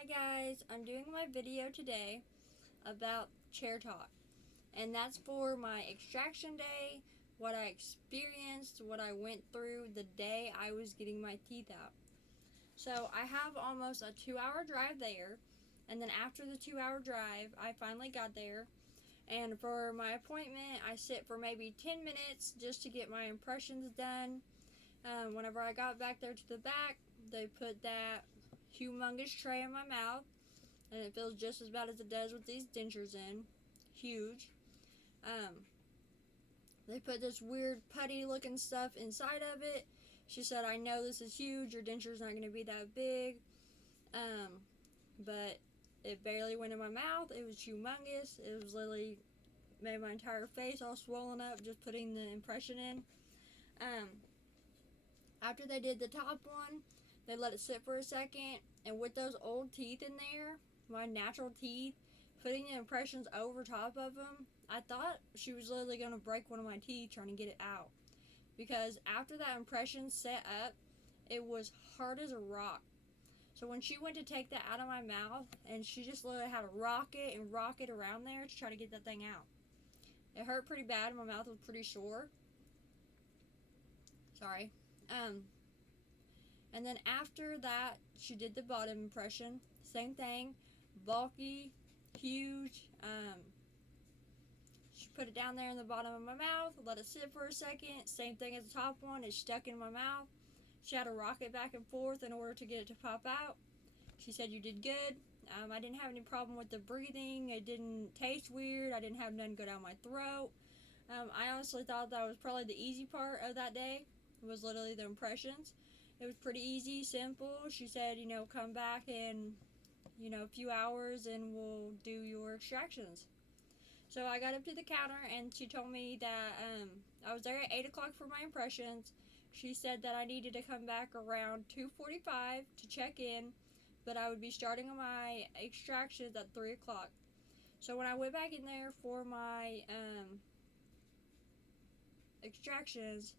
Hi guys, I'm doing my video today about chair talk, and that's for my extraction day, what I experienced, what I went through the day I was getting my teeth out. So I have almost a 2-hour drive there, and then after the 2-hour drive I finally got there, and for my appointment I sit for maybe 10 minutes just to get my impressions done. Whenever I got back there to the back, they put that humongous tray in my mouth, and it feels just as bad as it does with these dentures in. Huge. Um, they put this weird putty looking stuff inside of it. She said, I know this is huge, your denture's not going to be that big. But it barely went in my mouth. It was humongous. It was literally made my entire face all swollen up just putting the impression in. After they did the top one, they let it sit for a second, and with those old teeth in there, my natural teeth, putting the impressions over top of them, I thought she was literally going to break one of my teeth trying to get it out. Because after that impression set up, it was hard as a rock. So when she went to take that out of my mouth, and she just literally had to rock it around there to try to get that thing out. It hurt pretty bad. My mouth was pretty sore. Sorry. And then after that, she did the bottom impression. Same thing. Bulky, huge. She put it down there in the bottom of my mouth, let it sit for a second. Same thing as the top one. It's stuck in my mouth. She had to rock it back and forth in order to get it to pop out. She said, you did good. I didn't have any problem with the breathing. It didn't taste weird. I didn't have none go down my throat. I honestly thought that was probably the easy part of that day. It was literally the impressions. It was pretty easy, simple. She said, come back in, a few hours and we'll do your extractions. So I got up to the counter and she told me that I was there at 8 o'clock for my impressions. She said that I needed to come back around 2:45 to check in, but I would be starting my extractions at 3 o'clock. So when I went back in there for my extractions,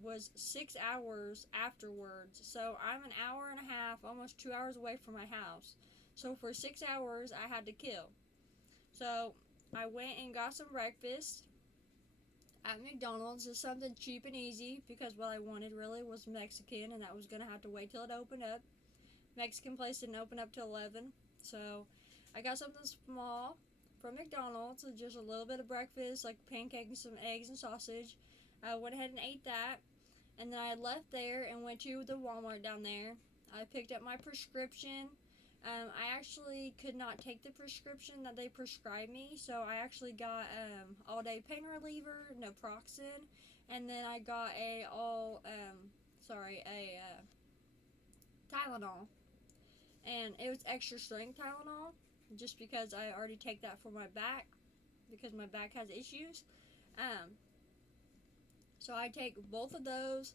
was 6 hours afterwards. So I'm an hour and a half, almost 2 hours away from my house. So for 6 hours, I had to kill. So I went and got some breakfast at McDonald's. Just something cheap and easy, because what I wanted really was Mexican, and that was going to have to wait till it opened up. Mexican place didn't open up till 11. So I got something small from McDonald's, just a little bit of breakfast, like pancakes and some eggs and sausage. I went ahead and ate that, and then I left there and went to the Walmart down there. I picked up my prescription. I actually could not take the prescription that they prescribed me, so I actually got all-day pain reliever, naproxen, and then I got Tylenol, and it was extra strength Tylenol, just because I already take that for my back, because my back has issues. So I take both of those.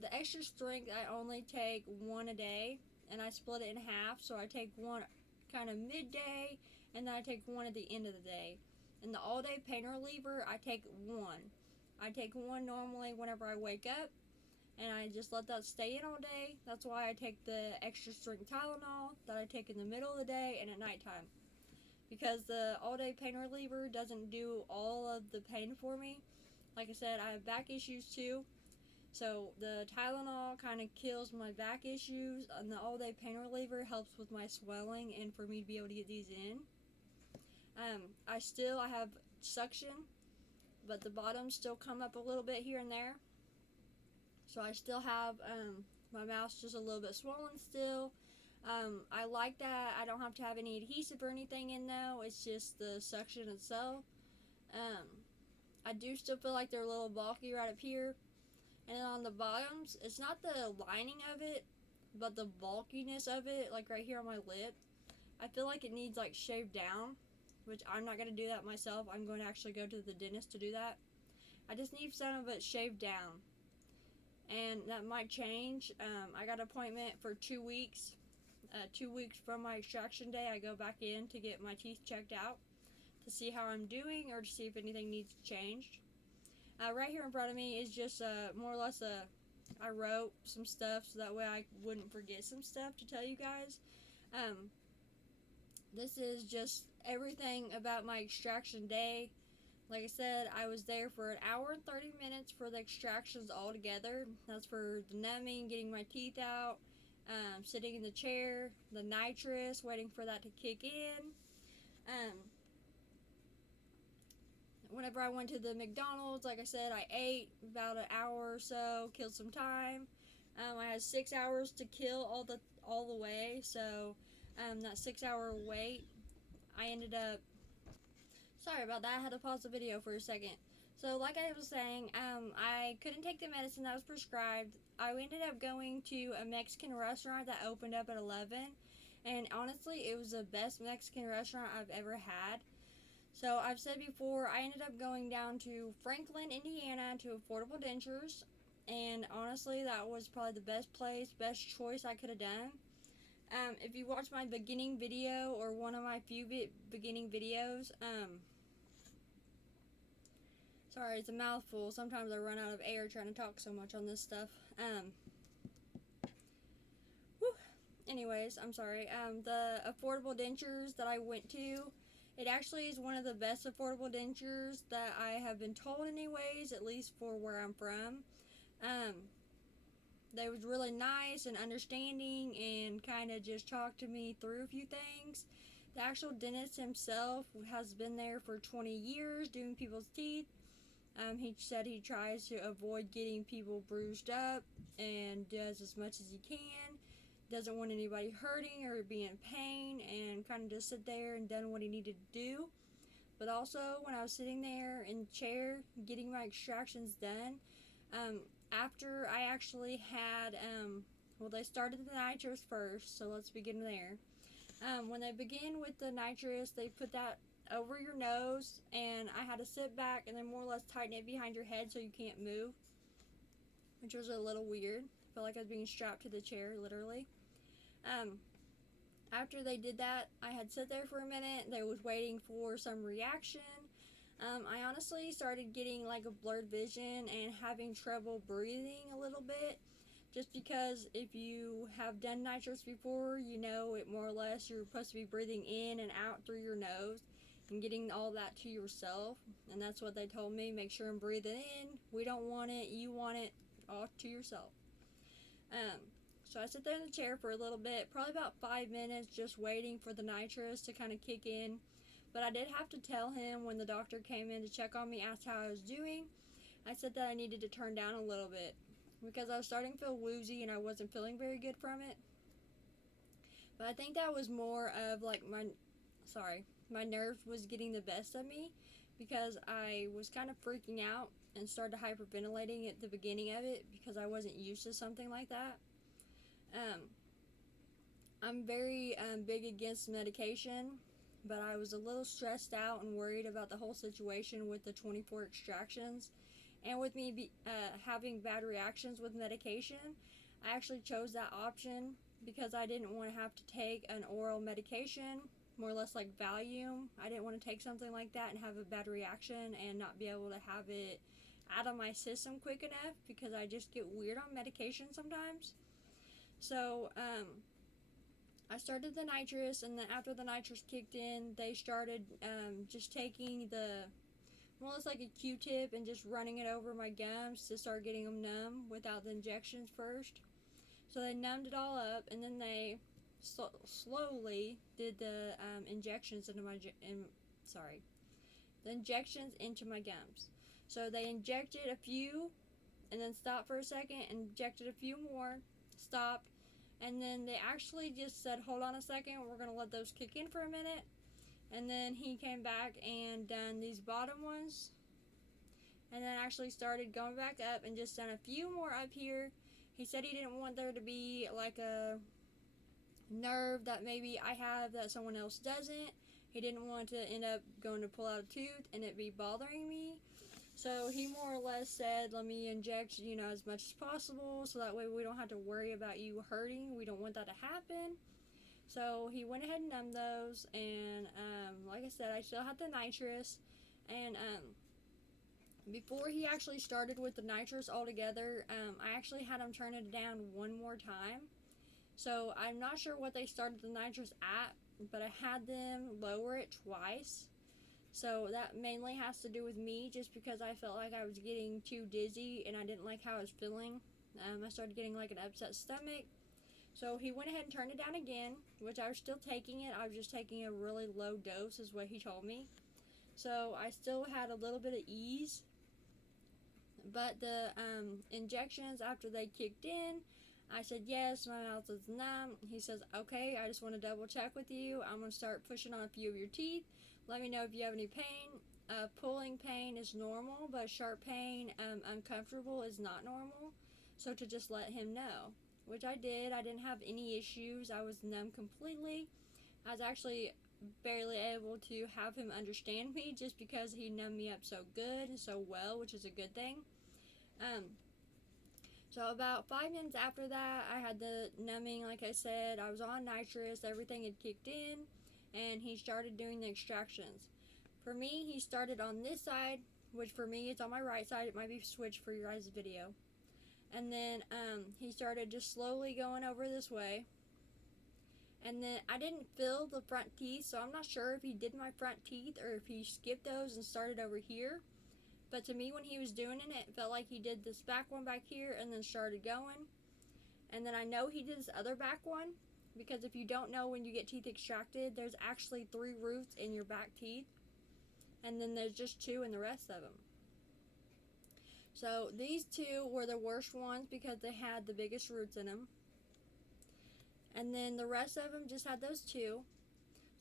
The extra strength, I only take one a day, and I split it in half. So I take one kind of midday, and then I take one at the end of the day. And the all-day pain reliever, I take one. I take one normally whenever I wake up, and I just let that stay in all day. That's why I take the extra strength Tylenol that I take in the middle of the day and at nighttime. Because the all-day pain reliever doesn't do all of the pain for me. Like I said, I have back issues too. So the Tylenol kind of kills my back issues, and the all-day pain reliever helps with my swelling and for me to be able to get these in. I have suction, but the bottoms still come up a little bit here and there. So I still have my mouth's just a little bit swollen still. I like that I don't have to have any adhesive or anything in though. It's just the suction itself. I do still feel like they're a little bulky right up here. And then on the bottoms, it's not the lining of it, but the bulkiness of it, like right here on my lip. I feel like it needs like shaved down, which I'm not going to do that myself. I'm going to actually go to the dentist to do that. I just need some of it shaved down. And that might change. I got an appointment for 2 weeks. 2 weeks from my extraction day, I go back in to get my teeth checked out, to see how I'm doing or to see if anything needs changed. Right here in front of me is just more or less I wrote some stuff so that way I wouldn't forget some stuff to tell you guys. Um, this is just everything about my extraction day. Like I said, I was there for an hour and 30 minutes for the extractions all together. That's for the numbing, getting my teeth out, sitting in the chair, the nitrous, waiting for that to kick in. Um, Whenever I went to the McDonald's, like I said, I ate about an hour or so, killed some time. I had 6 hours to kill all the way, so that 6 hour wait, I ended up. Sorry about that. I had to pause the video for a second. So, like I was saying, I couldn't take the medicine that was prescribed. I ended up going to a Mexican restaurant that opened up at 11, and honestly, it was the best Mexican restaurant I've ever had. So I've said before, I ended up going down to Franklin, Indiana to Affordable Dentures, and honestly, that was probably the best place, best choice I could have done. If you watch my beginning video or one of my few beginning videos, sorry, it's a mouthful. Sometimes I run out of air trying to talk so much on this stuff. Anyways, I'm sorry. The Affordable Dentures that I went to, it actually is one of the best affordable dentures that I have been told anyways, at least for where I'm from. They was really nice and understanding and kind of just talked to me through a few things. The actual dentist himself has been there for 20 years doing people's teeth. He said he tries to avoid getting people bruised up and does as much as he can. Doesn't want anybody hurting or being in pain, and kind of just sit there and done what he needed to do. But also, when I was sitting there in the chair getting my extractions done, after I actually had, well, they started the nitrous first, so let's begin there. When they begin with the nitrous, they put that over your nose, and I had to sit back and then more or less tighten it behind your head so you can't move, which was a little weird. I felt like I was being strapped to the chair, literally. After they did that, I had sit there for a minute. They was waiting for some reaction. I honestly started getting like a blurred vision and having trouble breathing a little bit. Just because if you have done nitrous before, you know it more or less you're supposed to be breathing in and out through your nose and getting all that to yourself. And that's what they told me. Make sure I'm breathing in. We don't want it. You want it all to yourself. So I sat there in the chair for a little bit, probably about 5 minutes, just waiting for the nitrous to kind of kick in. But I did have to tell him when the doctor came in to check on me, asked how I was doing. I said that I needed to turn down a little bit because I was starting to feel woozy and I wasn't feeling very good from it. But I think that was more of like my nerves was getting the best of me because I was kind of freaking out and started hyperventilating at the beginning of it because I wasn't used to something like that. I'm very big against medication, but I was a little stressed out and worried about the whole situation with the 24 extractions. And with me having bad reactions with medication, I actually chose that option because I didn't want to have to take an oral medication, more or less like Valium. I didn't want to take something like that and have a bad reaction and not be able to have it out of my system quick enough because I just get weird on medication sometimes. So, I started the nitrous, and then after the nitrous kicked in, they started just taking the, well, it's like a Q-tip and just running it over my gums to start getting them numb without the injections first. So they numbed it all up, and then they slowly did the injections into the injections into my gums. So they injected a few, and then stopped for a second, injected a few more, stopped, and then they actually just said, hold on a second, we're going to let those kick in for a minute. And then he came back and done these bottom ones, and then actually started going back up and just done a few more up here. He said he didn't want there to be like a nerve that maybe I have that someone else doesn't. He didn't want to end up going to pull out a tooth and it be bothering me. So he more or less said, let me inject, as much as possible so that way we don't have to worry about you hurting. We don't want that to happen. So he went ahead and numbed those, and like I said, I still had the nitrous, and before he actually started with the nitrous altogether, I actually had him turn it down one more time. So I'm not sure what they started the nitrous at, but I had them lower it twice. So that mainly has to do with me, just because I felt like I was getting too dizzy and I didn't like how I was feeling. I started getting like an upset stomach. So he went ahead and turned it down again, which I was still taking it. I was just taking a really low dose, is what he told me. So I still had a little bit of ease. But the injections, after they kicked in, I said, yes, my mouth is numb. He says, okay, I just want to double check with you. I'm going to start pushing on a few of your teeth. Let me know if you have any pain. Pulling pain is normal, but sharp pain, uncomfortable, is not normal. So to just let him know, which I did. I didn't have any issues. I was numb completely. I was actually barely able to have him understand me, just because he numbed me up so good and so well, which is a good thing. So about 5 minutes after that, I had the numbing. Like I said, I was on nitrous. Everything had kicked in, and he started doing the extractions. For me, he started on this side, which for me, it's on my right side. It might be switched for your guys' video. And then he started just slowly going over this way. And then I didn't feel the front teeth, so I'm not sure if he did my front teeth or if he skipped those and started over here. But to me, when he was doing it, it felt like he did this back one back here and then started going. And then I know he did this other back one, because if you don't know, when you get teeth extracted, there's actually 3 roots in your back teeth. And then there's just 2 in the rest of them. So these 2 were the worst ones because they had the biggest roots in them. And then the rest of them just had those 2.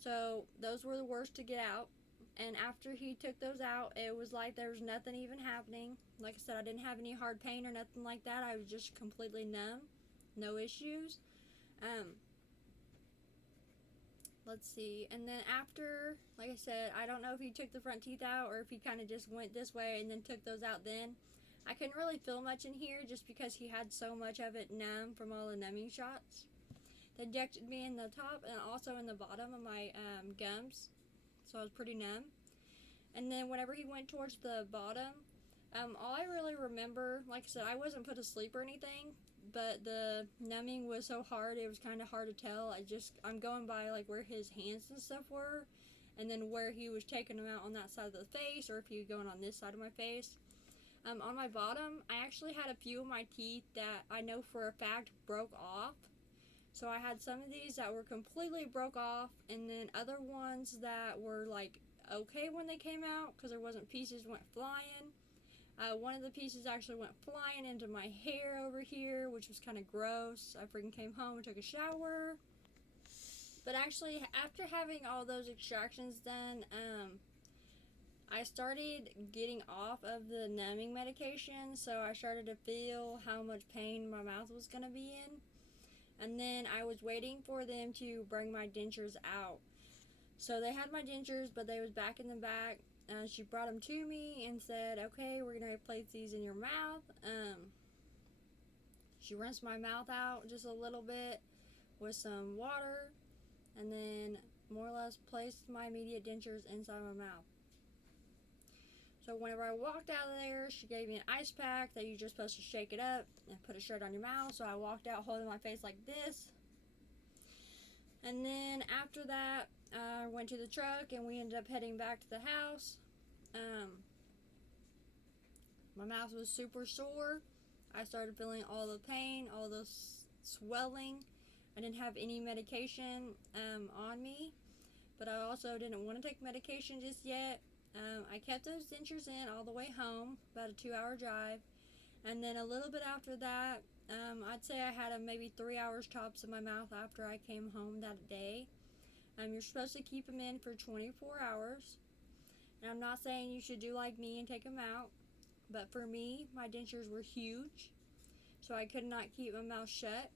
So those were the worst to get out. And after he took those out, it was like there was nothing even happening. Like I said, I didn't have any hard pain or nothing like that. I was just completely numb. No issues. Let's see. And then after, like I said, I don't know if he took the front teeth out or if he kind of just went this way and then took those out then. I couldn't really feel much in here just because he had so much of it numb from all the numbing shots. They injected me in the top and also in the bottom of my gums. So I was pretty numb. And then whenever he went towards the bottom, all I really remember, like I said, I wasn't put to sleep or anything, but the numbing was so hard, it was kind of hard to tell. I'm going by like where his hands and stuff were, and then where he was taking them out on that side of the face, or if he was going on this side of my face. On my bottom, I actually had a few of my teeth that I know for a fact broke off. So I had some of these that were completely broke off, and then other ones that were like okay when they came out, because there wasn't pieces went flying. One of the pieces actually went flying into my hair over here, which was kind of gross. I freaking came home and took a shower. But actually, after having all those extractions done, I started getting off of the numbing medication, so I started to feel how much pain my mouth was going to be in. And then I was waiting for them to bring my dentures out. So they had my dentures, but they was back in the back. She brought them to me and said, okay, we're going to replace these in your mouth. She rinsed my mouth out just a little bit with some water, and then more or less placed my immediate dentures inside my mouth. So whenever I walked out of there, she gave me an ice pack that you're just supposed to shake it up and put it straight on your mouth. So I walked out holding my face like this. And then after that, I went to the truck and we ended up heading back to the house. My mouth was super sore. I started feeling all the pain, all the swelling. I didn't have any medication on me, but I also didn't want to take medication just yet. I kept those dentures in all the way home, about a 2-hour drive. And then a little bit after that, I'd say I had maybe 3 hours tops in my mouth after I came home that day. You're supposed to keep them in for 24 hours. And I'm not saying you should do like me and take them out, but for me, my dentures were huge, so I could not keep my mouth shut,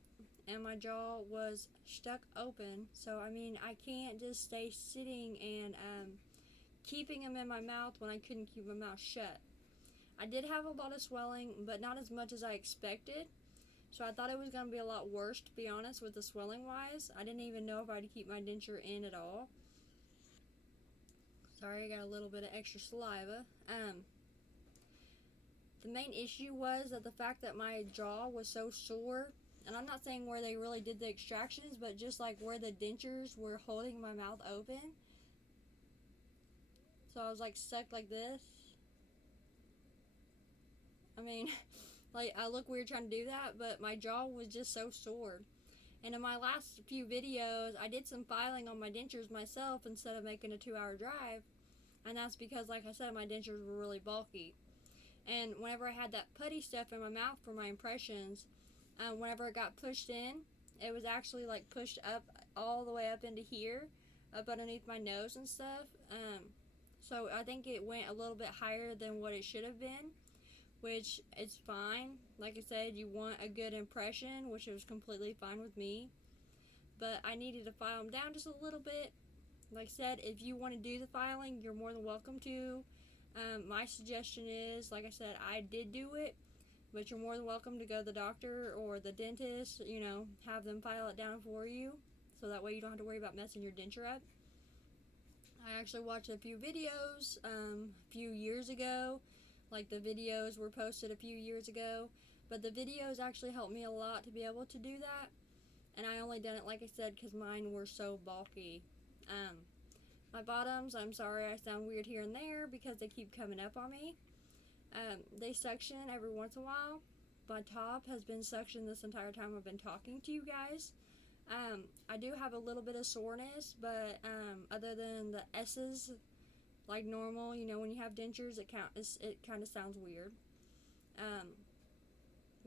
and my jaw was stuck open. So I mean, I can't just stay sitting and keeping them in my mouth when I couldn't keep my mouth shut. I did have a lot of swelling, but not as much as I expected. So I thought it was going to be a lot worse, to be honest, with the swelling wise. I didn't even know if I'd keep my denture in at all. Sorry, I got a little bit of extra saliva. The main issue was that the fact that my jaw was so sore, and I'm not saying where they really did the extractions, but just like where the dentures were holding my mouth open. So I was like stuck like this. I mean, like I look weird trying to do that, but my jaw was just so sore. And in my last few videos, I did some filing on my dentures myself instead of making a 2-hour drive. And that's because, like I said, my dentures were really bulky. And whenever I had that putty stuff in my mouth for my impressions, whenever it got pushed in, it was actually like pushed up all the way up into here, up underneath my nose and stuff. So I think it went a little bit higher than what it should have been, which is fine. Like I said, you want a good impression, which was completely fine with me. But I needed to file them down just a little bit. Like I said, if you want to do the filing, you're more than welcome to. My suggestion is, like I said, I did do it, but you're more than welcome to go to the doctor or the dentist, have them file it down for you, so that way you don't have to worry about messing your denture up. I actually watched a few videos a few years ago. Like the videos were posted a few years ago, but the videos actually helped me a lot to be able to do that. And I only done it, like I said, because mine were so bulky. My bottoms, I'm sorry I sound weird here and there because they keep coming up on me. They suction every once in a while. My top has been suctioned this entire time I've been talking to you guys. I do have a little bit of soreness, but other than the S's, like normal, when you have dentures, it kind of sounds weird.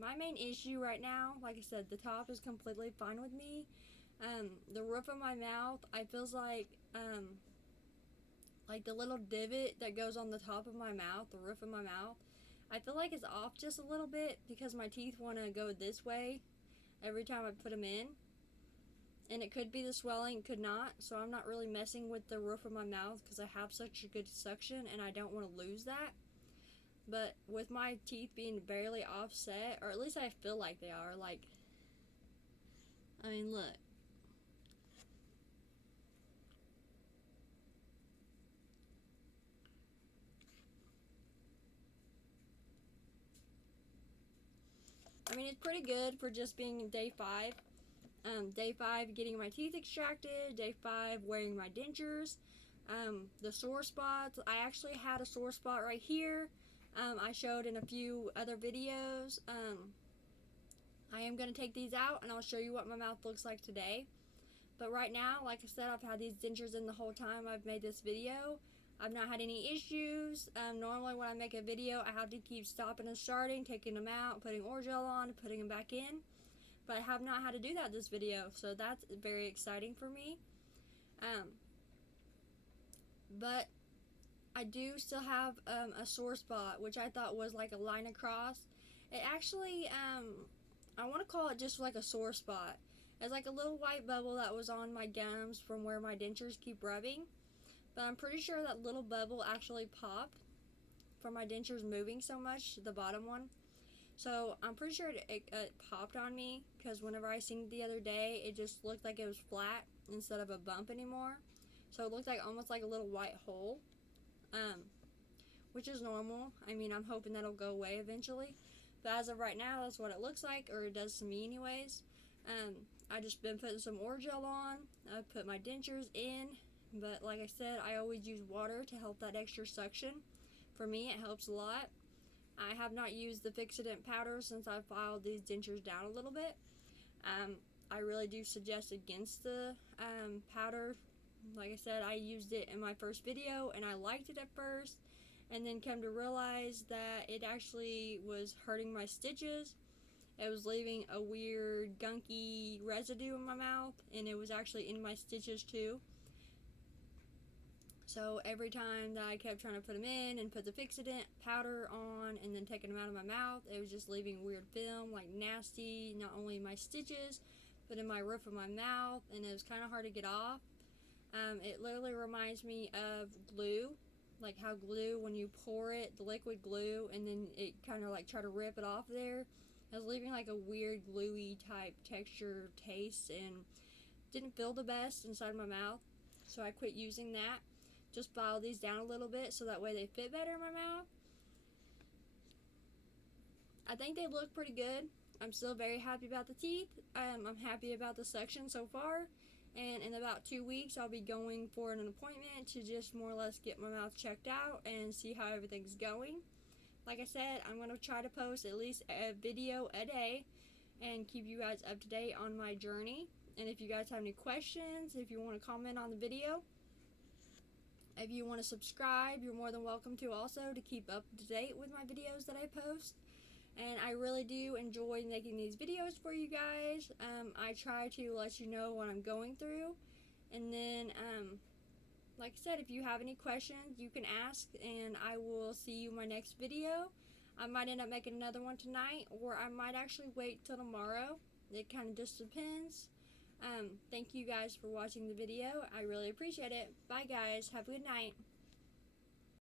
My main issue right now, like I said, the top is completely fine with me. The roof of my mouth, I feels like the little divot that goes on the top of my mouth, the roof of my mouth, I feel like it's off just a little bit because my teeth want to go this way every time I put them in. And it could be the swelling, it could not. So I'm not really messing with the roof of my mouth because I have such a good suction and I don't want to lose that. But with my teeth being barely offset, or at least I feel like they are, look. It's pretty good for just being day 5. Day 5 getting my teeth extracted, day 5 wearing my dentures. The sore spots, I actually had a sore spot right here. I showed in a few other videos. I am going to take these out and I'll show you what my mouth looks like today. But right now, like I said, I've had these dentures in the whole time I've made this video. I've not had any issues. Normally when I make a video, I have to keep stopping and starting, taking them out, putting Orgel on, putting them back in. But I have not had to do that this video, so that's very exciting for me. But I do still have a sore spot, which I thought was like a line across. It actually, I want to call it just like a sore spot. It's like a little white bubble that was on my gums from where my dentures keep rubbing. But I'm pretty sure that little bubble actually popped from my dentures moving so much, the bottom one. So I'm pretty sure it popped on me because whenever I seen it the other day, it just looked like it was flat instead of a bump anymore. So it looked like almost like a little white hole, which is normal. I'm hoping that'll go away eventually. But as of right now, that's what it looks like, or it does to me anyways. I just been putting some Orgel on. I put my dentures in, but like I said, I always use water to help that extra suction. For me, it helps a lot. I have not used the fixative powder since I filed these dentures down a little bit. I really do suggest against the powder. Like I said, I used it in my first video and I liked it at first, and then come to realize that it actually was hurting my stitches. It was leaving a weird gunky residue in my mouth, and it was actually in my stitches too. So every time that I kept trying to put them in and put the fixative powder on and then taking them out of my mouth, it was just leaving weird film, like nasty, not only in my stitches, but in my roof of my mouth, and it was kind of hard to get off. It literally reminds me of glue, like how glue, when you pour it, the liquid glue, and then it kind of like try to rip it off there. It was leaving like a weird gluey type texture, taste, and didn't feel the best inside my mouth. So I quit using that. Just file these down a little bit so that way they fit better in my mouth. I think they look pretty good. I'm still very happy about the teeth. I'm happy about the suction so far. And in about 2 weeks, I'll be going for an appointment to just more or less get my mouth checked out and see how everything's going. Like I said, I'm going to try to post at least a video a day and keep you guys up to date on my journey. And if you guys have any questions, if you want to comment on the video, if you want to subscribe, you're more than welcome to also, to keep up to date with my videos that I post. And I really do enjoy making these videos for you guys. I try to let you know what I'm going through. And then, like I said, if you have any questions, you can ask, and I will see you in my next video. I might end up making another one tonight, or I might actually wait till tomorrow. It kind of just depends. Thank you guys for watching the video. I really appreciate it. Bye guys. Have a good night.